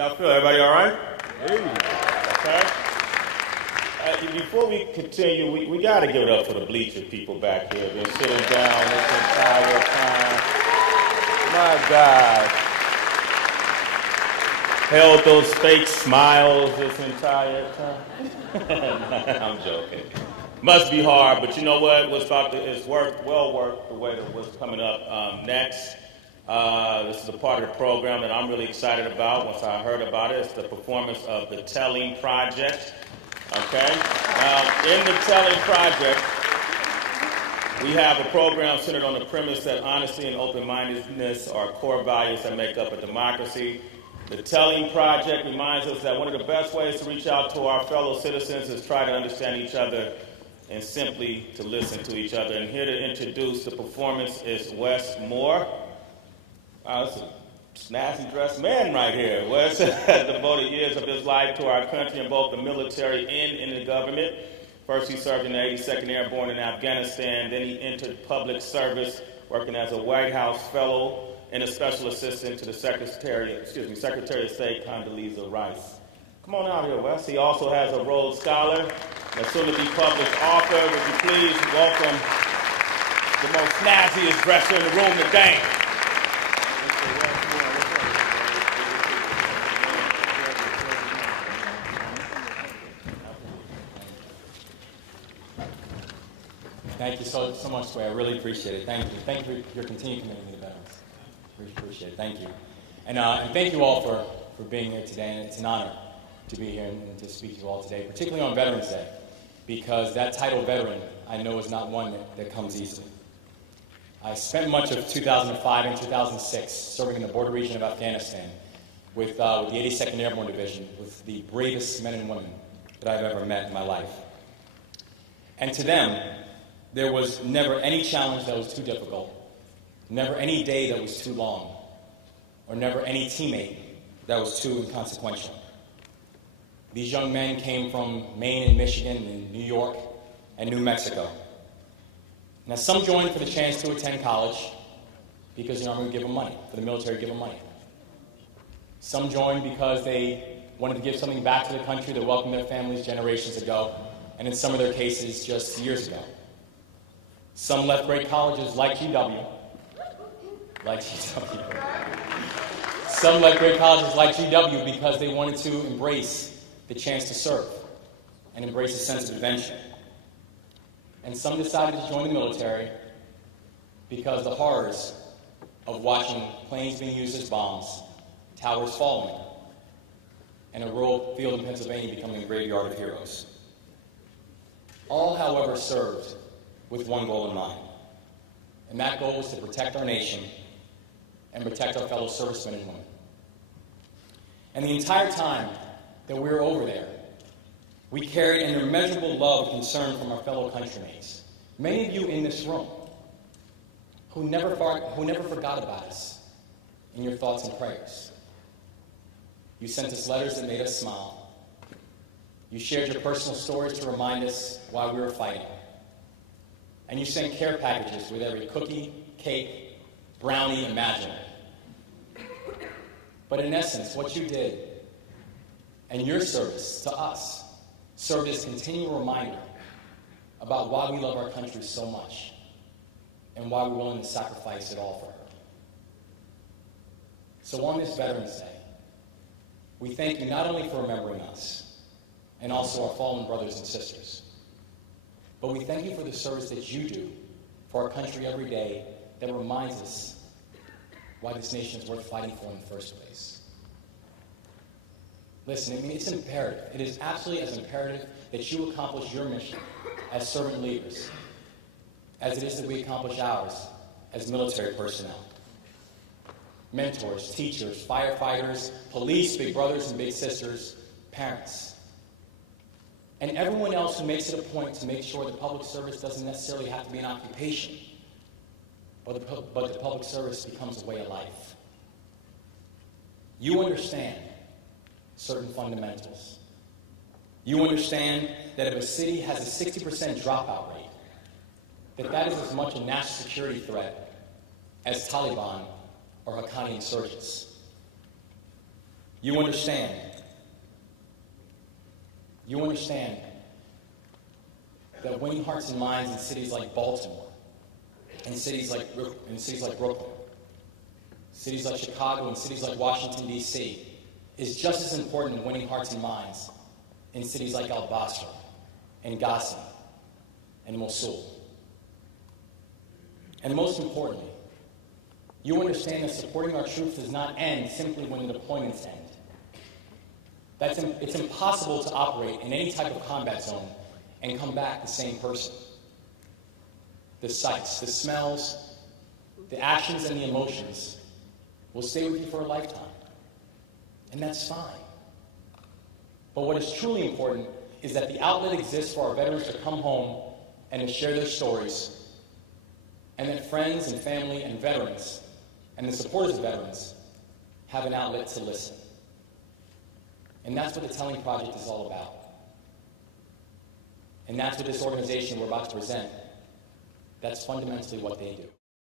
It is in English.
y'all feel? Everybody all right? Okay. Before we continue, we got to give it up for the bleacher people back here. Been sitting down this entire time. My God. Held those fake smiles this entire time. I'm joking. Must be hard, but you know what? It's well worth the wait of what's coming up next. This is a part of the program that I'm really excited about. Once I heard about it, it's the performance of the Telling Project. Okay? In the Telling Project, we have a program centered on the premise that honesty and open-mindedness are core values that make up a democracy. The Telling Project reminds us that one of the best ways to reach out to our fellow citizens is try to understand each other and simply to listen to each other. And here to introduce the performance is Wes Moore. That's a snazzy dressed man right here. Wes has devoted years of his life to our country in both the military and in the government. First, he served in the 82nd Airborne in Afghanistan. Then he entered public service, working as a White House fellow and a special assistant to the Secretary of State, Condoleezza Rice. Come on out here, Wes. He also has a Rhodes Scholar, a soon-to-be published author. Would you please welcome the most snazziest dresser in the room today? Thank you so much, Sway. I really appreciate it. Thank you. Thank you for your continued commitment to the veterans. Really appreciate it. Thank you. And thank you all for being here today. And it's an honor to be here and to speak to you all today, particularly on Veterans Day, because that title, veteran, I know is not one that comes easily. I spent much of 2005 and 2006 serving in the border region of Afghanistan with the 82nd Airborne Division, with the bravest men and women that I've ever met in my life. And to them, there was never any challenge that was too difficult, never any day that was too long, or never any teammate that was too inconsequential. These young men came from Maine and Michigan and New York and New Mexico. Now, some joined for the chance to attend college because the Army would give them money, for the military would give them money. Some joined because they wanted to give something back to the country that welcomed their families generations ago, and in some of their cases, just years ago. Some left great colleges like GW. Some left great colleges like GW because they wanted to embrace the chance to serve and embrace a sense of adventure. And some decided to join the military because the horrors of watching planes being used as bombs, towers falling, and a rural field in Pennsylvania becoming a graveyard of heroes. All, however, served with one goal in mind. And that goal was to protect our nation and protect our fellow servicemen and women. And the entire time that we were over there, we carried an immeasurable love and concern from our fellow countrymates. Many of you in this room who never forgot about us in your thoughts and prayers. You sent us letters that made us smile. You shared your personal stories to remind us why we were fighting. And you sent care packages with every cookie, cake, brownie imaginable. But in essence, what you did and your service to us served as a continual reminder about why we love our country so much and why we're willing to sacrifice it all for her. So on this Veterans Day, we thank you not only for remembering us and also our fallen brothers and sisters, but we thank you for the service that you do for our country every day that reminds us why this nation is worth fighting for in the first place. Listen, I mean, it's imperative. It is absolutely as imperative that you accomplish your mission as servant leaders as it is that we accomplish ours as military personnel. Mentors, teachers, firefighters, police, big brothers and big sisters, parents, and everyone else who makes it a point to make sure that public service doesn't necessarily have to be an occupation, but the public service becomes a way of life. You understand certain fundamentals. You understand that if a city has a 60% dropout rate, that is as much a national security threat as Taliban or Haqqani insurgents. You understand that winning hearts and minds in cities like Baltimore, in cities like Brooklyn, cities like Chicago, and cities like Washington, D.C., is just as important in winning hearts and minds in cities like Al-Basra and Ghazni and Mosul. And most importantly, you understand that supporting our troops does not end simply when the deployments end. It's impossible to operate in any type of combat zone and come back the same person. The sights, the smells, the actions, and the emotions will stay with you for a lifetime. And that's fine. But what is truly important is that the outlet exists for our veterans to come home and to share their stories, and that friends and family and veterans and the supporters of veterans have an outlet to listen. And that's what the Telling Project is all about. And that's what this organization we're about to present, that's fundamentally what they do.